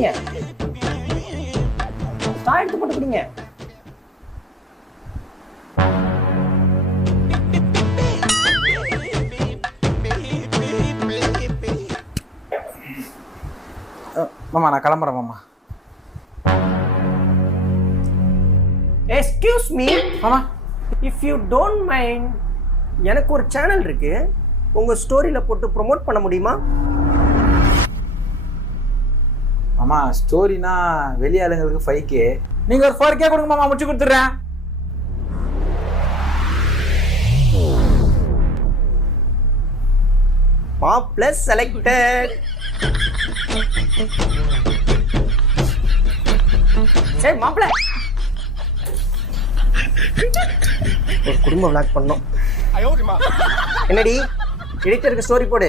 குடிங்க. ஸ்ட்ரா எடுத்து போட்டு குடிங்க. மாமா நான் கிளம்புறேன் மாமா. எக்ஸ்கியூஸ் மீ மாமா. இஃப் யூ டோன்ட் மைண்ட், எனக்கு ஒரு சேனல் இருக்கு, உங்க ஸ்டோரியில போட்டு ப்ரோமோட் பண்ண முடியுமா? மாமா ஸ்டோரினா வெளி ஆளுங்களுக்கு 5K, நீங்க ஒரு 4K கொடுங்க மாமா, முடிச்சு கொடுத்துட்றேன். ++ செலக்டட். சரி மாப்பிள்ள, ஒரு குடும்ப விளாக் பண்ணோம். என்னடி எடிட்டருக்கு ஸ்டோரி போடு.